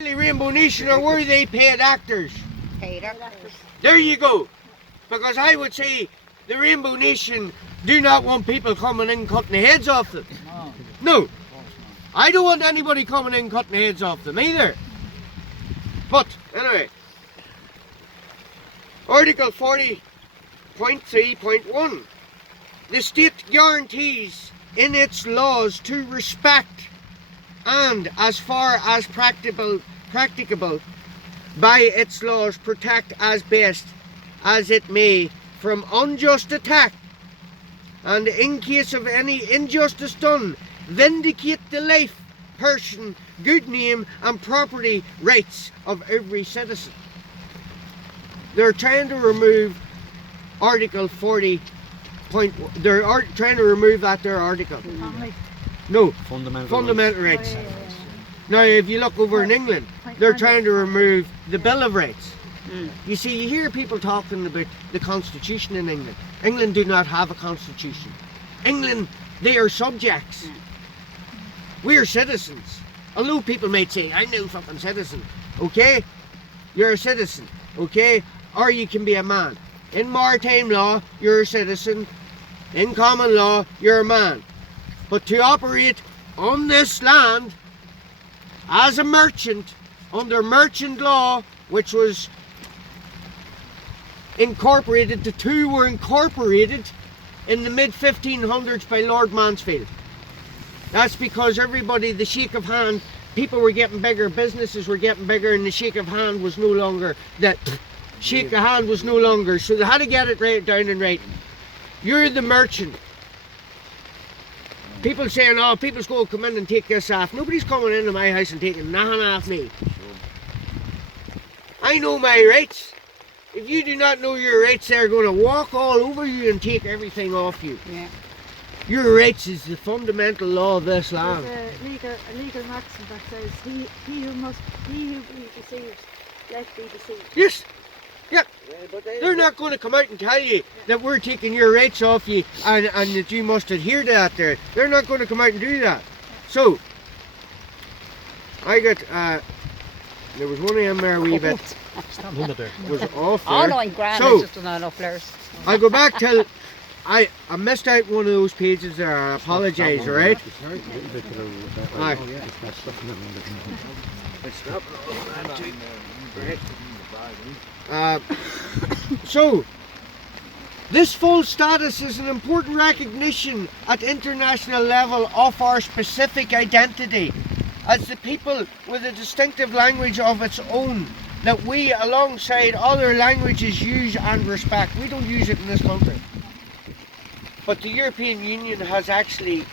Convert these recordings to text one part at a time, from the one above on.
Rainbow Nation, or were they paid actors? Paid actors. There you go. Because I would say the Rainbow Nation do not want people coming in cutting the heads off them. No. I don't want anybody coming in cutting the heads off them either. But anyway, Article 40.3.1. The state guarantees in its laws to respect and, as far as practicable by its laws, protect as best as it may from unjust attack, and in case of any injustice done, vindicate the life, person, good name and property rights of every citizen. They're trying to remove Article 40. They're trying to remove that there article. No, fundamental rights. Now, if you look over in England, they're trying to remove the Bill of Rights. You see, you hear people talking about the Constitution in England. England do not have a Constitution. England, they are subjects. We are citizens. Although people might say, I'm no fucking citizen. Okay? You're a citizen. Okay? Or you can be a man. In maritime law, you're a citizen. In common law, you're a man. But to operate on this land as a merchant, under merchant law, which was incorporated, the two were incorporated in the mid-1500s by Lord Mansfield. That's because everybody, the shake of hand, people were getting bigger, businesses were getting bigger, and the shake of hand was no longer, that shake of hand was no longer, so they had to get it right down in writing. You're the merchant. People saying, oh, people's going to come in and take this off. Nobody's coming into my house and taking nothing off me. I know my rights. If you do not know your rights, they're going to walk all over you and take everything off you. Yeah. Your rights is the fundamental law of this land. There's a legal maxim that says, he who be deceived, let be deceived. Yes. Yeah. They're not going to come out and tell you that we're taking your rights off you and that you must adhere to that there. They're not going to come out and do that. So, I got, there was one of them there wee bit, was off there. Oh no, I'm grand, So, I just don't know enough letters. I go back till, I missed out one of those pages there, I apologise, alright? So, this full status is an important recognition at international level of our specific identity as the people with a distinctive language of its own that we, alongside other languages, use and respect. We don't use it in this country. But the European Union has actually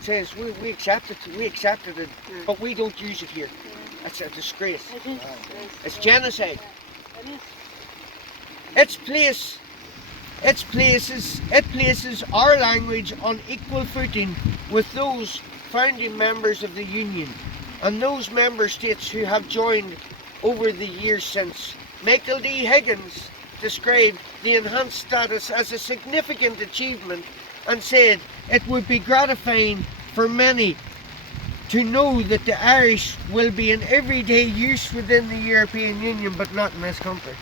says we accepted it, but we don't use it here. That's a disgrace. It's genocide. It places our language on equal footing with those founding members of the Union and those member states who have joined over the years since. Michael D. Higgins described the enhanced status as a significant achievement and said it would be gratifying for many to know that the Irish will be in everyday use within the European Union, but not in this country.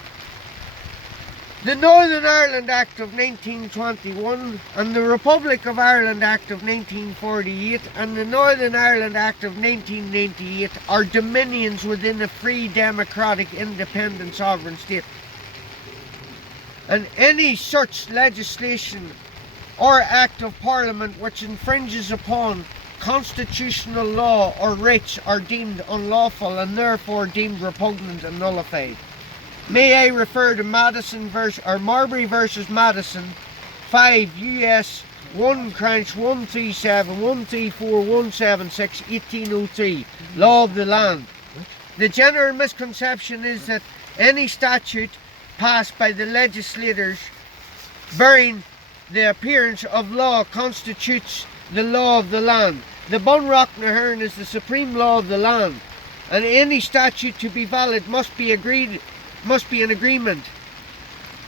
The Northern Ireland Act of 1921 and the Republic of Ireland Act of 1948 and the Northern Ireland Act of 1998 are dominions within a free, democratic, independent, sovereign state. And any such legislation or act of Parliament which infringes upon constitutional law or rights are deemed unlawful and therefore deemed repugnant and nullified. May I refer to Marbury versus Madison, 5 US 1 Cranch 137 134 176 1803, Law of the Land. The general misconception is that any statute passed by the legislators bearing the appearance of law constitutes the law of the land. The bunreact na hÉireann is the supreme law of the land, and any statute to be valid must be in agreement.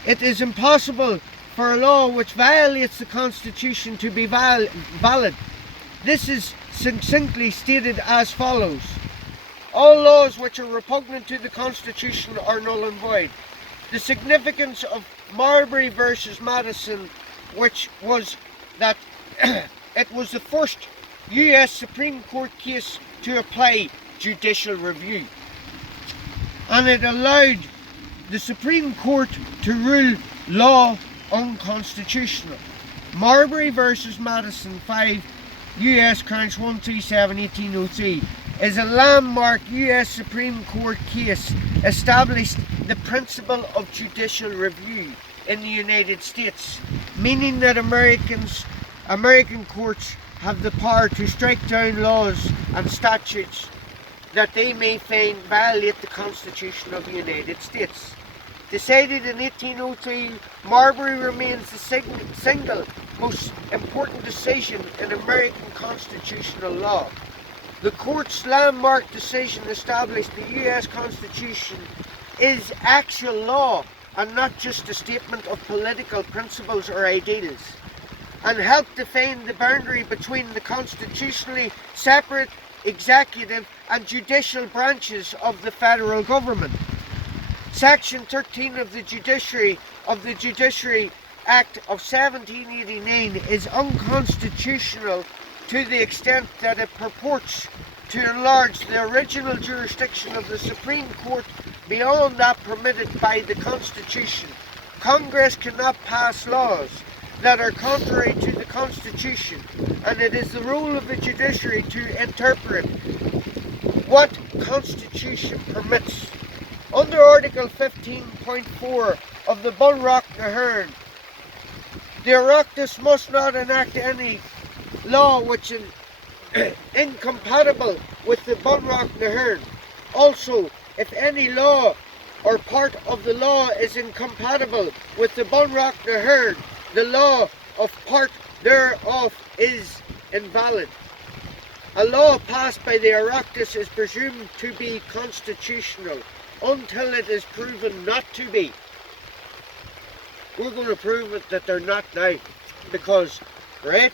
It is impossible for a law which violates the Constitution to be valid. This is succinctly stated as follows. All laws which are repugnant to the Constitution are null and void. The significance of Marbury versus Madison, which was that it was the first US Supreme Court case to apply judicial review, and it allowed the Supreme Court to rule law unconstitutional. Marbury versus Madison 5 US Crunch 137/1803 is a landmark US Supreme Court case established the principle of judicial review in the United States, meaning that American courts have the power to strike down laws and statutes that they may find violate the Constitution of the United States. Decided in 1803, Marbury remains the single most important decision in American constitutional law. The court's landmark decision established the US Constitution is actual law and not just a statement of political principles or ideals, and helped define the boundary between the constitutionally separate executive and judicial branches of the federal government. Section 13 of the Judiciary Act of 1789 is unconstitutional to the extent that it purports to enlarge the original jurisdiction of the Supreme Court beyond that permitted by the Constitution. Congress cannot pass laws that are contrary to the Constitution, and it is the role of the judiciary to interpret what Constitution permits. Under Article 15.4 of the bunreact hÉireann, the Oireachtas must not enact any law which is incompatible with the bunreact hÉireann. Also, if any law or part of the law is incompatible with the bunreact hÉireann, the law of part thereof is invalid. A law passed by the Oireachtas is presumed to be constitutional until it is proven not to be. We're going to prove it that they're not now, because, right?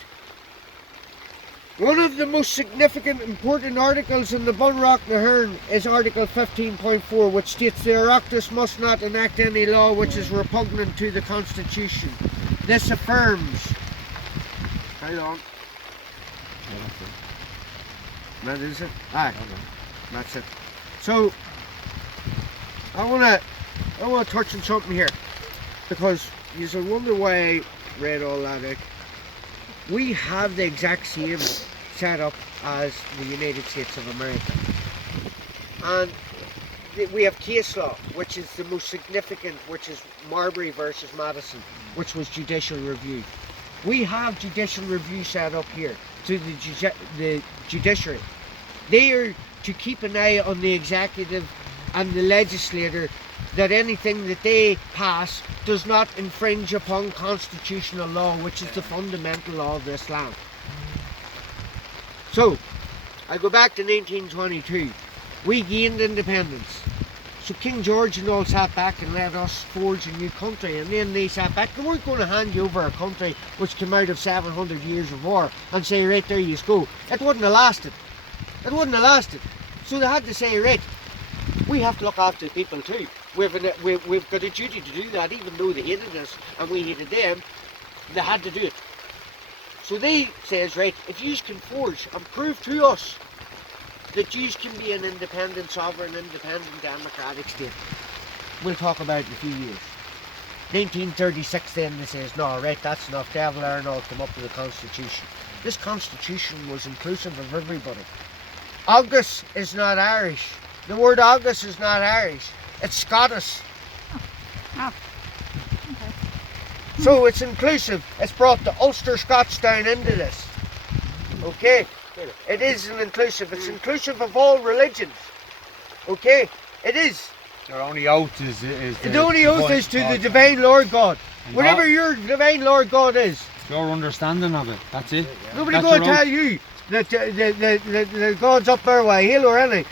One of the most significant important articles in the bunreact hÉireann is Article 15.4, which states the Oireachtas must not enact any law which is repugnant to the Constitution. This affirms. How long? That is it? Aye. That's it. So I wanna touch on something here, because you wonder why I read all that out. We have the exact same setup as the United States of America, and we have case law, which is the most significant, which is Marbury versus Madison, which was judicial review. We have judicial review set up here to the judiciary. They are to keep an eye on the executive and the legislator, that anything that they pass does not infringe upon constitutional law, which is the fundamental law of this land. So, I go back to 1922. We gained independence. So King George and all sat back and let us forge a new country, and then they sat back. They weren't going to hand you over a country which came out of 700 years of war and say, right, there you go. It wouldn't have lasted. It wouldn't have lasted. So they had to say, right, we have to look after the people too. We've got a duty to do that, even though they hated us and we hated them. They had to do it. So they says, right, if you can forge and prove to us that you can be an independent, sovereign, independent, democratic state, we'll talk about it in a few years. 1936 then they says, no, right, that's enough. Devil Iron all come up with a constitution. This constitution was inclusive of everybody. August is not Irish. The word August is not Irish. It's Scottish. Oh. Okay. So it's inclusive. It's brought the Ulster Scots down into this. Okay? It is an inclusive. It's inclusive of all religions. Okay? It is. Their only oath is the only oath is to the divine Lord God. Whatever your divine Lord God is. Your understanding of it. That's it. Nobody going to tell you that the God's up their way, hill or anything.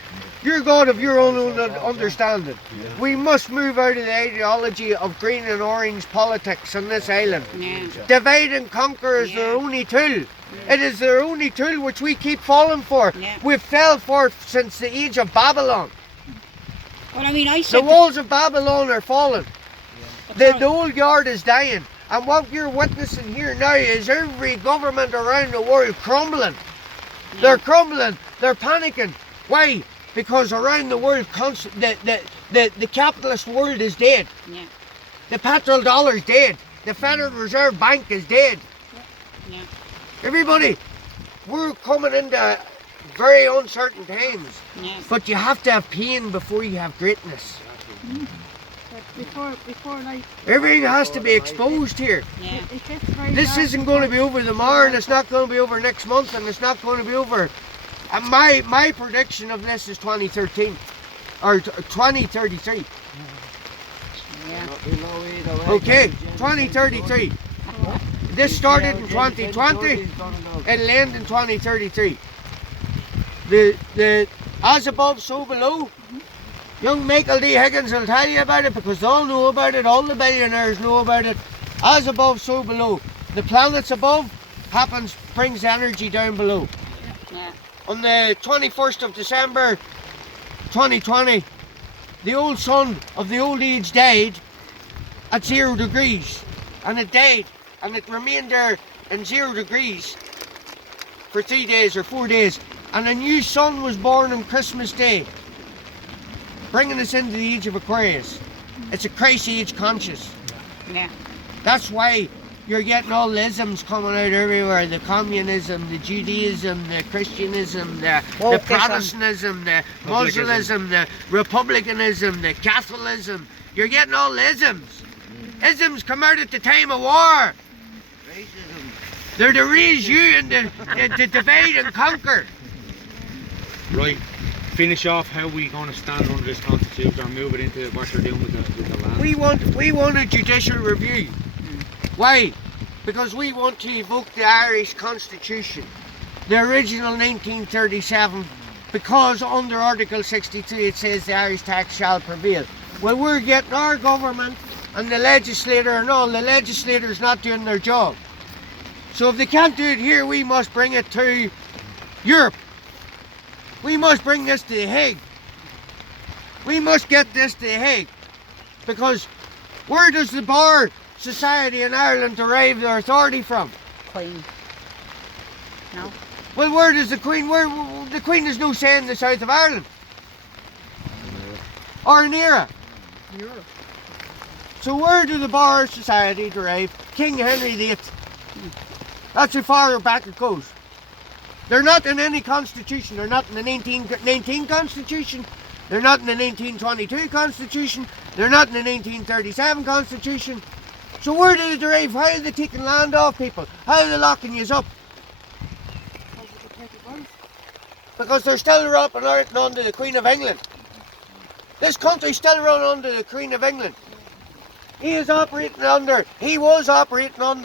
You're God of your own understanding. Yeah. We must move out of the ideology of green and orange politics on this island. Yeah. Divide and conquer is their only tool. It is their only tool which we keep falling for. Yeah. We've fell for since the age of Babylon. Well, I mean, I The said walls of Babylon are falling. The old yard is dying. And what you're witnessing here now is every government around the world crumbling. They're crumbling. They're panicking. Why? Because around the world, the capitalist world is dead. Yeah. The petrodollar is dead. The Federal Reserve Bank is dead. Yeah. Everybody, we're coming into very uncertain times. Yeah. But you have to have pain before you have greatness. But before like Everything has to be exposed here. Yeah. it gets very This dark isn't going to be over tomorrow, and it's not going to be over next month, and it's not going to be over. And my prediction of this is 2013 or 2033. Yeah. Okay, 2033. This started in 2020. It'll end in 2033. The as above, so below. Young Michael D. Higgins will tell you about it because they all know about it. All the billionaires know about it. As above, so below. The planets above brings the energy down below. Yeah. On the 21st of December 2020, the old sun of the old age died at 0 degrees. And it died, and it remained there in 0 degrees for 3 days or 4 days. And a new sun was born on Christmas Day, bringing us into the age of Aquarius. It's a Christ age conscious. Yeah. That's why you're getting all the isms coming out everywhere. The communism, the Judaism, the Christianism, the Wokeism. Protestantism, the Muslimism, the Republicanism, the Catholicism. You're getting all the isms. Isms come out at the time of war. They're to raise you and to divide and conquer. Right. Finish off how we going to stand under this constitution or move it into what you're doing with the land. We want a judicial review. Why? Because we want to evoke the Irish Constitution, the original 1937, because under Article 63 it says the Irish tax shall prevail. Well, we're getting our government and the legislator and all the legislators not doing their job. So if they can't do it here, we must bring it to Europe. We must bring this to the Hague. We must get this to the Hague. Because where does the bar society in Ireland derive their authority from? Queen. No. Well, where does the Queen, the Queen has no say in the south of Ireland. Or in Europe. So where do the bar society derive? King Henry VIII. That's how far back it goes. They're not in any constitution. They're not in the 1919 constitution. They're not in the 1922 constitution. They're not in the 1937 constitution. So where do they derive? How are they taking land off people? How are they locking you up? Because they're still rapping out under the Queen of England. This country's still run under the Queen of England. He was operating under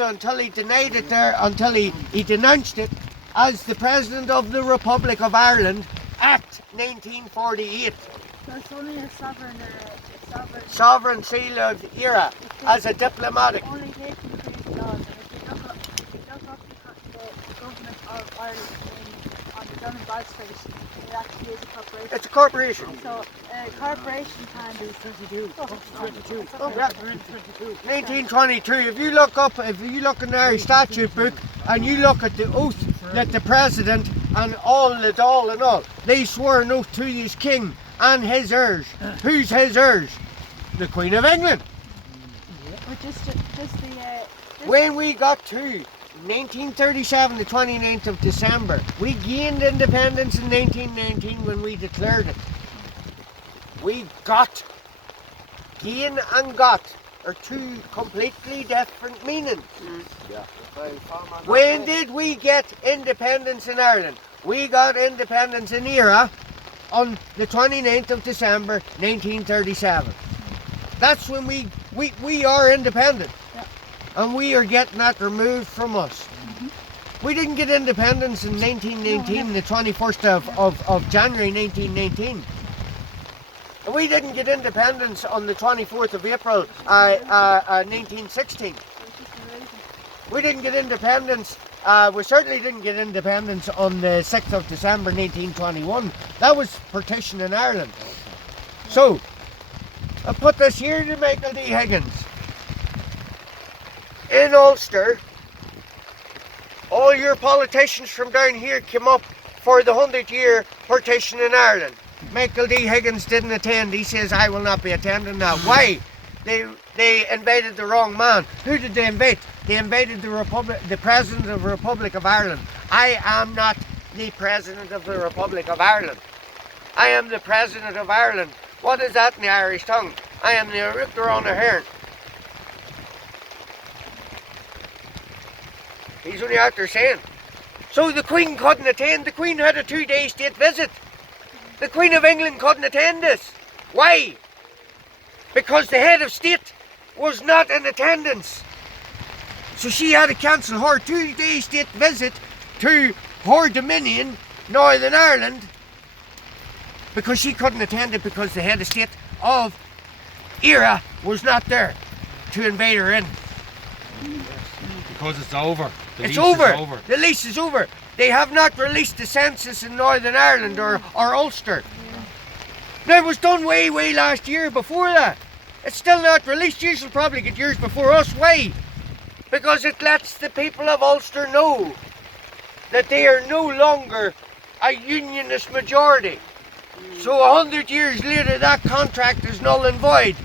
until he denied it there, until he denounced it as the President of the Republic of Ireland, Act 1948. So it's only a Sovereign seal of hÉireann as a diplomatic. only they can create laws. And if you look up the government of Ireland on the Dun and Bradstreet, it actually is a corporation. It's a corporation. So a corporation can be 22. 22. Oh, yeah. 1922. If you look in the Irish statute book and you look at the oath that the President and all the Dáil and all, they swore an oath to his king and his heirs. Who's his heirs? The Queen of England. But just the When we got to 1937, the 29th of December, we gained independence in 1919 when we declared it. We got. Gain and got are two completely different meanings. When did we get independence in Ireland? We got independence in hÉireann on the 29th of December 1937. That's when we are independent. And we are getting that removed from us. We didn't get independence in 1919, the 21st of January 1919. And we didn't get independence on the 24th of April 1916. We didn't get independence we certainly didn't get independence on the 6th of December 1921. That was partition in Ireland. So, I put this here to Michael D. Higgins. In Ulster, all your politicians from down here came up for the 100-year partition in Ireland. Michael D. Higgins didn't attend. He says, I will not be attending that. Why? They invaded the wrong man. Who did they invade? They invaded the President of the Republic of Ireland. I am not the President of the Republic of Ireland. I am the President of Ireland. What is that in the Irish tongue? I am the hÉireann. He's only out there saying. So the Queen couldn't attend. The Queen had a 2-day state visit. The Queen of England couldn't attend this. Why? Because the head of state was not in attendance. So she had to cancel her 2-day state visit to her dominion, Northern Ireland, because she couldn't attend it because the head of state of hÉireann was not there to invade her in. Because it's over. It's over. The lease is over. They have not released the census in Northern Ireland or Ulster. Now, it was done way last year before that. It's still not released. You shall probably get yours before us. Why? Because it lets the people of Ulster know that they are no longer a unionist majority. So 100 years later, that contract is null and void.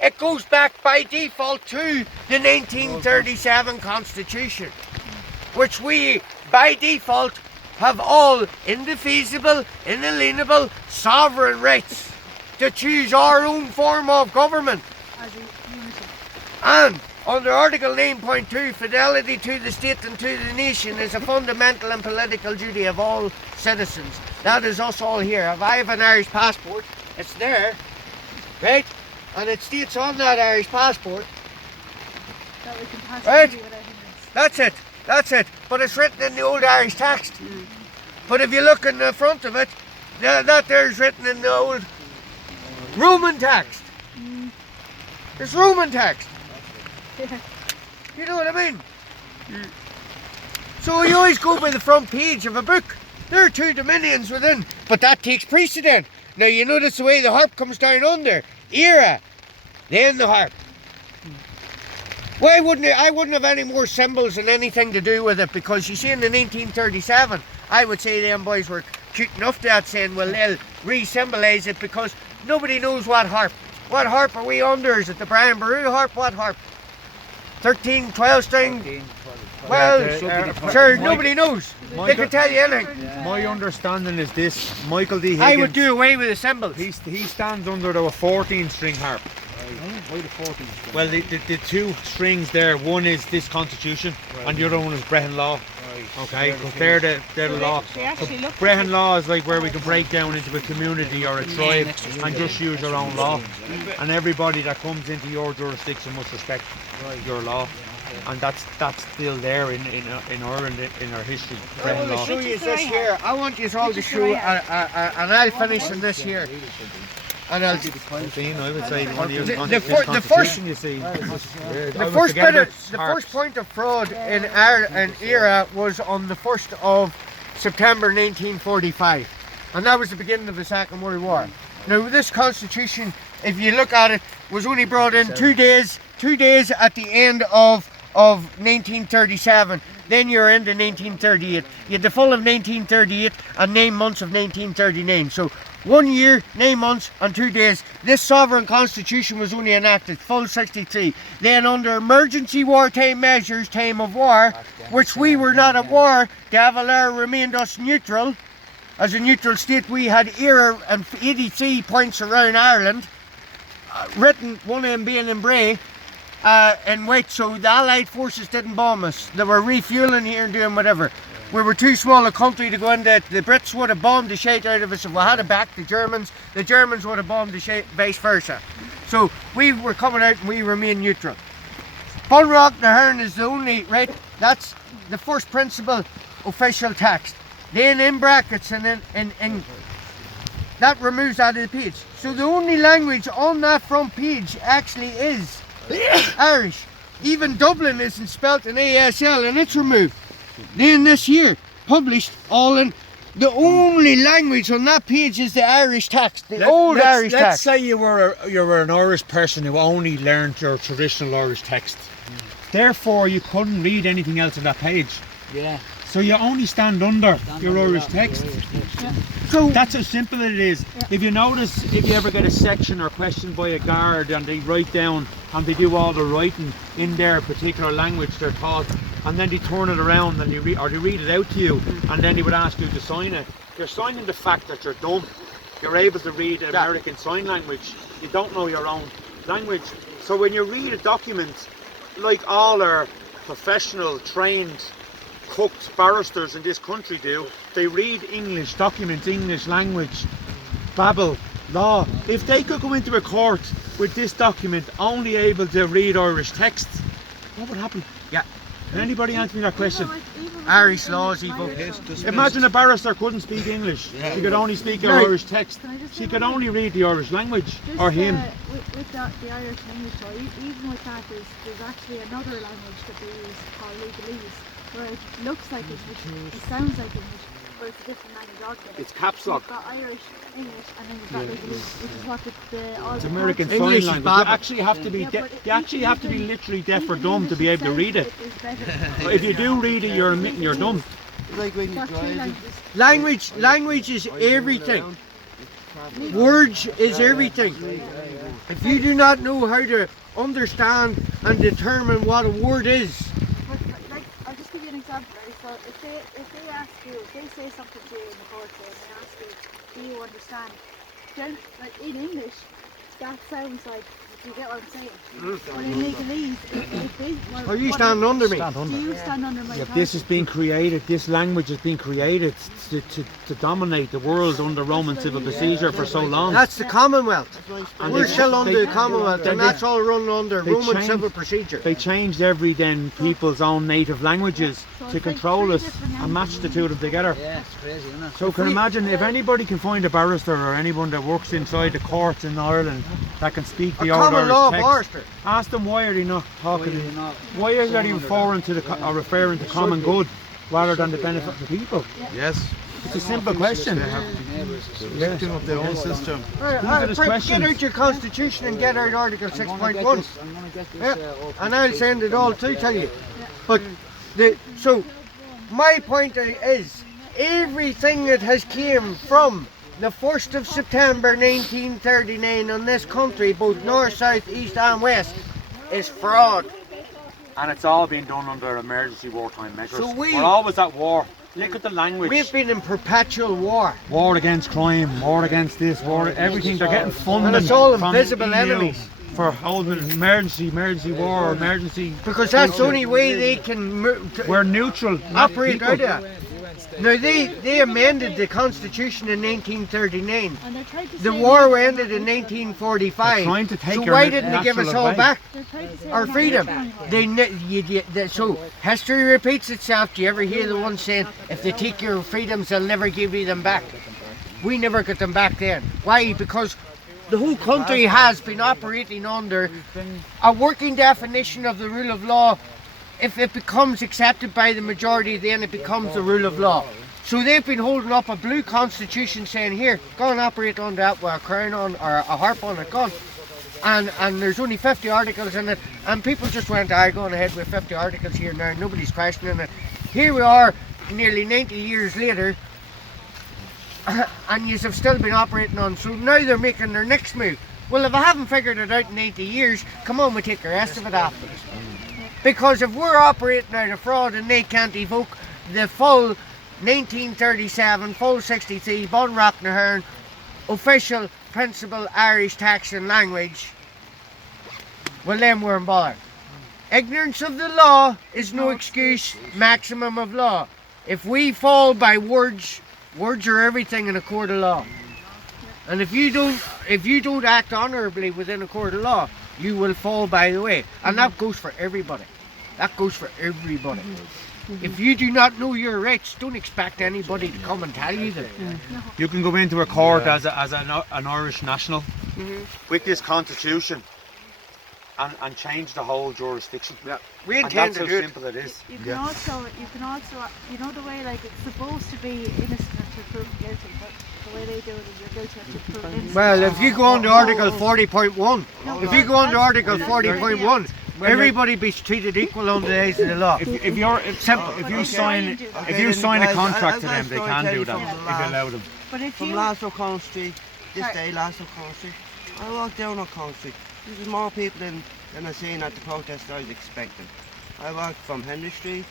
It goes back by default to the 1937 Constitution, which we, by default, have all indefeasible, inalienable, sovereign rights to choose our own form of government. As a unity. And under Article 9.2, fidelity to the state and to the nation is a fundamental and political duty of all citizens. That is us all here. If I have an Irish passport, it's there, right? And it states on that Irish passport, That we can pass Right. freely without hindrance. that's it. But it's written in the old Irish text. But if you look in the front of it, that there's written in the old Roman text. It's Roman text. Yeah. You know what I mean? So you always go by the front page of a book. There are 2 dominions within, but that takes precedent. Now you notice the way the harp comes down under. hÉireann, then the harp. Why wouldn't it? I wouldn't have any more symbols and anything to do with it, because you see in the 1937, I would say them boys were cute enough to that, saying, well, they'll re-symbolise it, because nobody knows what harp. What harp are we under? Is it the Brian Boru harp? What harp? 13, 12 string? Well, sure, nobody knows. They could tell you anything. My understanding is this: Michael D. Higgins. I would do away with the symbols. He stands under the 14-string harp. Why the 14 string? Well, the 2 strings there, one is this Constitution, and the other one is Brehon Law. Okay, because they're the law. They actually look Brehon Law is like where we can break down into a community or a tribe and just use our own law. And everybody that comes into your jurisdiction must respect your law. And that's still there in Ireland, in our history. I want to show you this here. I want you all to show, and I'll finish in this here. And I'll I would say you want to use the first, you see. the first point of fraud in hÉireann was on the 1st of September 1945, and that was the beginning of the Second World War. Now this constitution, if you look at it, was only brought in 2 days at the end of 1937. Then you're into 1938. You had the full of 1938 and 9 months of 1939. So 1 year, 9 months and 2 days. This sovereign constitution was only enacted, full 63. Then under emergency wartime measures, time of war, which we were not at war, De Valera remained us neutral. As a neutral state, we had hÉireann and 83 points around Ireland, written, one of them being in Bray, in white, so the Allied forces didn't bomb us. They were refueling here and doing whatever. We were too small a country to go in there. The Brits would have bombed the shit out of us if we had it back. The Germans would have bombed the shit, vice versa. So we were coming out and we remained neutral. bunreact na hÉireann is the only, right, that's the first principle official text. Then in brackets and in that removes out of the page. So the only language on that front page actually is Irish. Even Dublin isn't spelt in ASL and it's removed. then this year published all in the only language on that page is the Irish text, the old Irish let's text. say you were an Irish person who only learned your traditional Irish text. Therefore, you couldn't read anything else on that page. Yeah. So you only stand under your Irish text. So That's how simple it is. If you notice, if you ever get a section or question by a guard and they write down and they do all the writing in their particular language they're taught, and then they turn it around and they read it out to you, and then they would ask you to sign it. You're signing the fact that you're dumb. You're able to read American Sign Language. You don't know your own language. So when you read a document, like all our professional, trained cooks, barristers in this country do, they read English documents, English language, babble, law. If they could go into a court with this document only able to read Irish text, what would happen? Yeah. Can anybody answer me that question? Irish laws, Evo. Imagine a barrister couldn't speak English. She could only speak Irish text. She could only read the Irish language, or him. With the Irish language, though, even with that, there's actually another language that they use called legalese, where it looks like English, it sounds like English, but it's a different language altogether. It's caps lock. You've got Irish, English, and then you've got legalese, which is what all It's the American courts- Sign English is Language. Bible. You actually have to be you actually have to be literally deaf or dumb to be able to read it. If you do read it, you're dumb. Like when you Got two drive. languages. Language is everything. Words is everything. If you do not know how to understand and determine what a word is, But, like, I'll just give you an example, right? So if they ask you, if they say something to you in the court, and they ask you, do you understand? Then, like in English, that sounds like, do you get what I'm saying? But in legalese, if they, well, are you what- standing under me? Do you stand under my Yeah, this has been created, this language has been created to dominate the world under Roman civil procedure for so long. That's the Commonwealth. And We're they- still under they- the Commonwealth, and they- that's all run under they Roman changed- civil procedure. They changed every then people's own native languages So to it's like control three us different and match the two of them together. Yeah, it's crazy, isn't it? So can imagine if anybody can find a barrister or anyone that works inside the courts in Ireland that can speak A the old common law Irish text, barrister. ask them why are they not talking, why are they referring to or referring to common good rather than the benefit of the people? Yes. It's a simple question. Victim of their own system. These Get out your constitution and get out Article 6.1. Yeah, and I'll send it all to tell you. But so my point is, everything that has came from the 1st of September 1939 on this country, both north, south, east and west, is fraud. And it's all been done under emergency wartime measures. So We're always at war. Look at the language. We've been in perpetual war. War against crime, war against this, war, everything. They're getting funding. And it's all from invisible EU enemies. For holding emergency war, emergency. Because that's the only way they can We're neutral. not operate people. out of that. Now they amended the Constitution in 1939. And they're trying to The say war we're ended in 1945. They're trying to take so our why didn't they give us natural all advice. back? They're trying to say Our we're not freedom. neutral. So history repeats itself. Do you ever hear the one saying, if they take your freedoms, they'll never give you them back? We never got them back then. Why? Because the whole country has been operating under a working definition of the rule of law. If it becomes accepted by the majority, then it becomes the rule of law. So they've been holding up a blue constitution saying, here, go and operate on that with a crown on or a harp on it, go on. And there's only 50 articles in it, and people just went, going ahead with 50 articles here now, nobody's questioning it. Here we are, nearly 90 years later, and you have still been operating on, so now they're making their next move. Well, if I haven't figured it out in 80 years, come on, we take the rest of it after us. Because if we're operating out of fraud and they can't evoke the full 1937, full 63, bunreact na hÉireann, official principal Irish text and language, well then we're in bother. Ignorance of the law is no excuse, maximum of law. If we fall by words, words are everything in a court of law. And if you don't act honourably within a court of law, you will fall by the way. And that goes for everybody. That goes for everybody. If you do not know your rights, don't expect anybody to come and tell you them. You can go into a court as an Irish national with this constitution and change the whole jurisdiction. Yeah. We And intend that's to how do it. simple it is. You can also, you know the way like it's supposed to be innocent until proven guilty, but the way they do it is you're guilty until proven innocent. Well, if you go on to Article 40.1, if you go on to Article 40.1, everybody be treated equal under the eyes of the law. If you sign a contract to them, they can do that Yeah. if you allow them. But if From you, last O'Connell Street, this day last O'Connell Street, I walked down O'Connell Street. There's more people than I seen at the protest I was expecting. I walked from Henry Street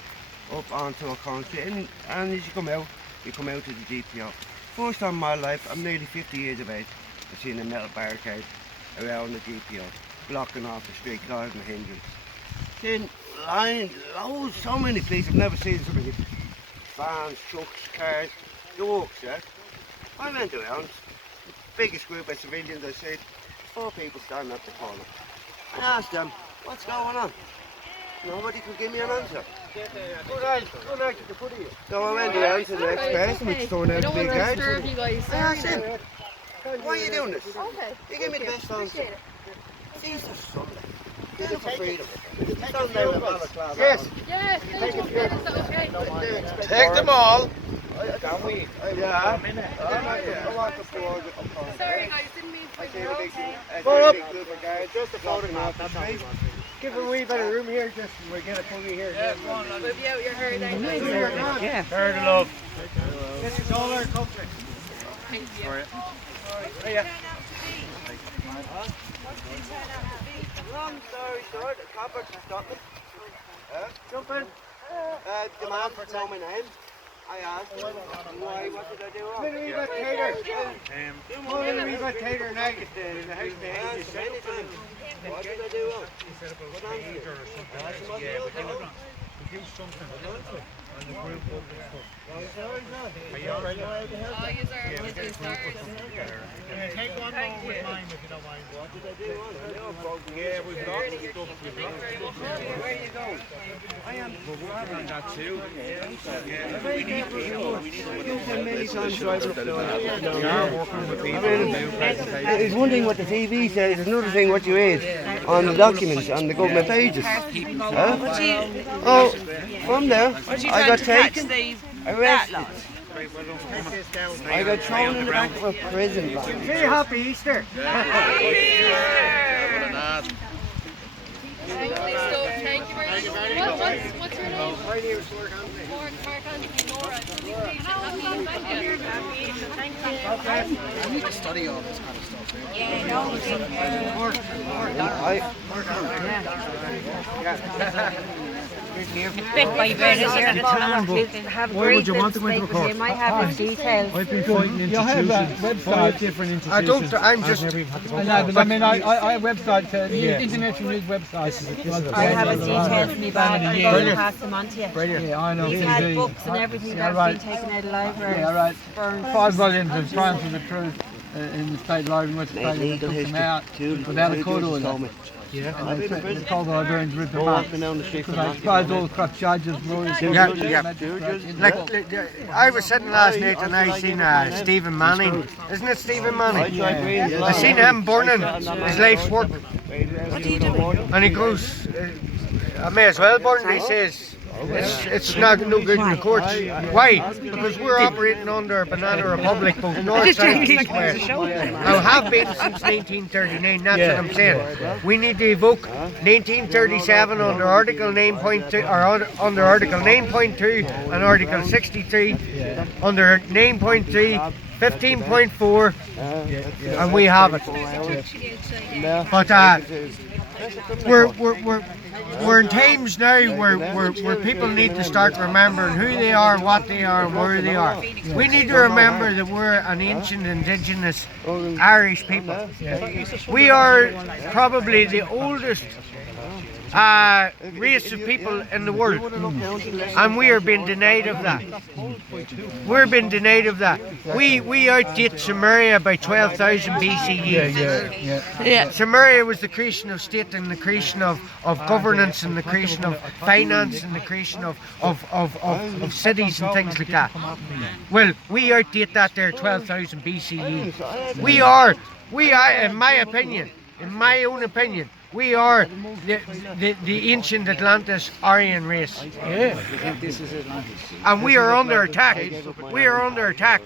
up onto O'Connell Street, and as you come out to the DPO. First time in my life, I'm nearly 50 years of age, I've seen a metal barricade around the DPO, blocking off the street, causing a hindrance. Seen lines, loads, so many police, I've never seen so many vans, trucks, cars, the works, yeah. I went around, biggest group of civilians I seen, 4 people standing at the corner. I asked them, what's going on? Nobody could give me an answer. So I went around to the next person, which turned out to be a guy. I asked him, why are you doing this? okay, You give me the best answer. appreciate it. It's Easter Sunday. Get it for freedom. Yes. Yes, thank you. Is that okay? Take them all. Yeah. Sorry guys, didn't mean to. Go up. Just a photograph. Give a wee bit of room here, just we get a photo here. Yeah, We'll be out your hair then. Yeah. Fair to love. This is all our country. Thank you. Long story short, the coppers stopped me. Jump in. The man for know my name. I asked him, why, what did I do wrong? Little wee bit tighter. Little wee bit tighter now. I asked him many times, what did I do wrong? What answer? Oh, you are business stars. Take one more with mine if you don't mind. What did I do wrong? Yeah, we've got the stuff. Thank you very much. Where are you going? I am. And that too. Many times driving up the road. We are working with people and doing presentations. It's one thing what the TV says, it's another thing what you read on the documents, on the government pages. Oh, from there, I got taken, arrested. I got thrown in the back of a prison van. Say happy Easter. Thank you very much. What's your name? My name is Lord Anthony. Mark Anthony, Nora. Thank you. I need to study all this kind of stuff. Bit by bit, is it? Why would you want to go into a court? You might have his details. I've been fighting institutions, 5 different institutions. I'm just. I've never even had to go I to know, court. but I mean, I website, international news websites. I have his details in my bag. I'm going to pass them on to you. Yeah, I know. He's TV. had books and everything Yeah, that right. have been taken out of libraries. Yeah, right. Burned. 5 volumes of Triumph of the Truth in the State Library in West Australia. They Legal took them history. out Two without a court judges order. told me. They told the librarians to rip them up. Walking down the street from Because I suppose all the corrupt judges, lawyers, Yeah. magistrates, Like, I was sitting last night and I seen Stephen Manning. Isn't it Stephen Manning? I seen him burning his life's work. And he goes, I may as well burn it, he says. It's not no good in the courts. Why? Because we're operating under a banana republic, both north, south, east, west. I have been since 1939, that's what I'm saying. We need to evoke 1937 under Article 9.2, or under Article 9.2 and Article 63, under 9.3, 15.4, and we have it. But we're in times now where people need to start remembering who they are, what they are, and where they are. We need to remember that we're an ancient indigenous Irish people. We are probably the oldest race of people in the world, and we are being denied of that. We're being denied of that. We outdate Sumeria by 12,000 BCE. Sumeria was the creation of state and the creation of governance and the creation of finance and the creation of cities and things like that. Well, we outdate that there 12,000 BCE. We are, in my opinion, in my own opinion, We are the ancient Atlantis Aryan race. Yeah. And we are under attack. We are under attack.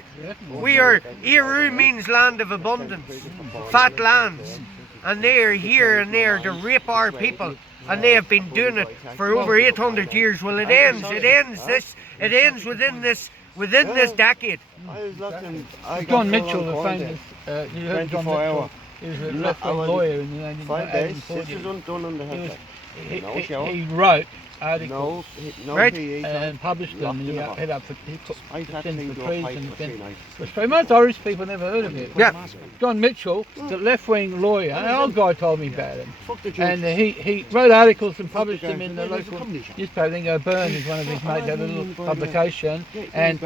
We are, hÉireann means land of abundance, fat lands. And they are here and there to rape our people. And they have been doing it for over 800 years. Well, it ends within this decade. I was looking. I got John so Mitchell, long the call famous, you heard John 24 Mitchell. hour. He was a No, left-wing I wasn't- lawyer in the 5 days. 1840s. This was done on the head. No shower. He wrote articles No Right. PE. and published them. He Locked head up for he I had to sent clean for door trees pipe and for 3 nights. was very most Irish people never heard of it. Yeah. John Mitchell, the left-wing lawyer, an old guy told me about him. Fuck the And judge. he wrote articles and published the them in the judge. local Company shop. newspaper. I think O'Byrne is one of his mates, had a little publication, and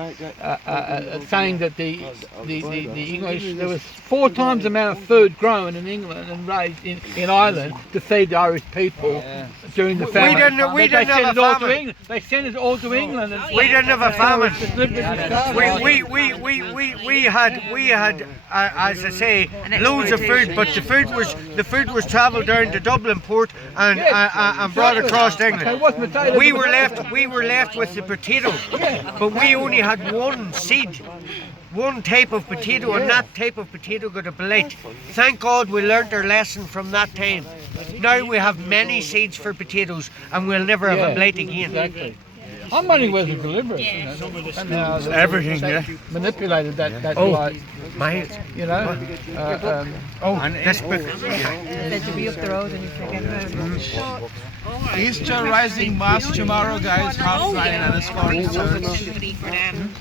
saying that the English, there was 4 times the amount of food grown in England and raised in Ireland to feed the Irish people during the famine. We didn't They sent have it a all to famine. England. They sent it all to England. And We didn't have a famine. We We had, as I say, loads of food, but the food was travelled down to Dublin port and brought across to England. We were left with the potato, but we only had one seed, one type of potato, and that type of potato got a blight. Thank God we learnt our lesson from that time. Now we have many seeds for potatoes, and we'll never have a blight again. Exactly. I'm wondering whether it's deliberate, you know, and how they Everything, yeah. manipulated that Oh, light, my, you know. this book. Said to be up the road and you forget about it. Easter Rising Mass tomorrow, guys. 9:30 and it's called church.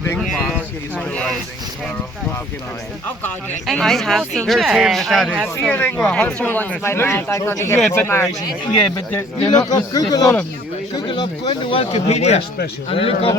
Big Mass. Easter Rising tomorrow. 9:30. I have some They're saying I that have is feeling what extra husband ones in is my blue. bag. I'm going to get from March. Yeah, but they're Google up, go into Wikipedia and look up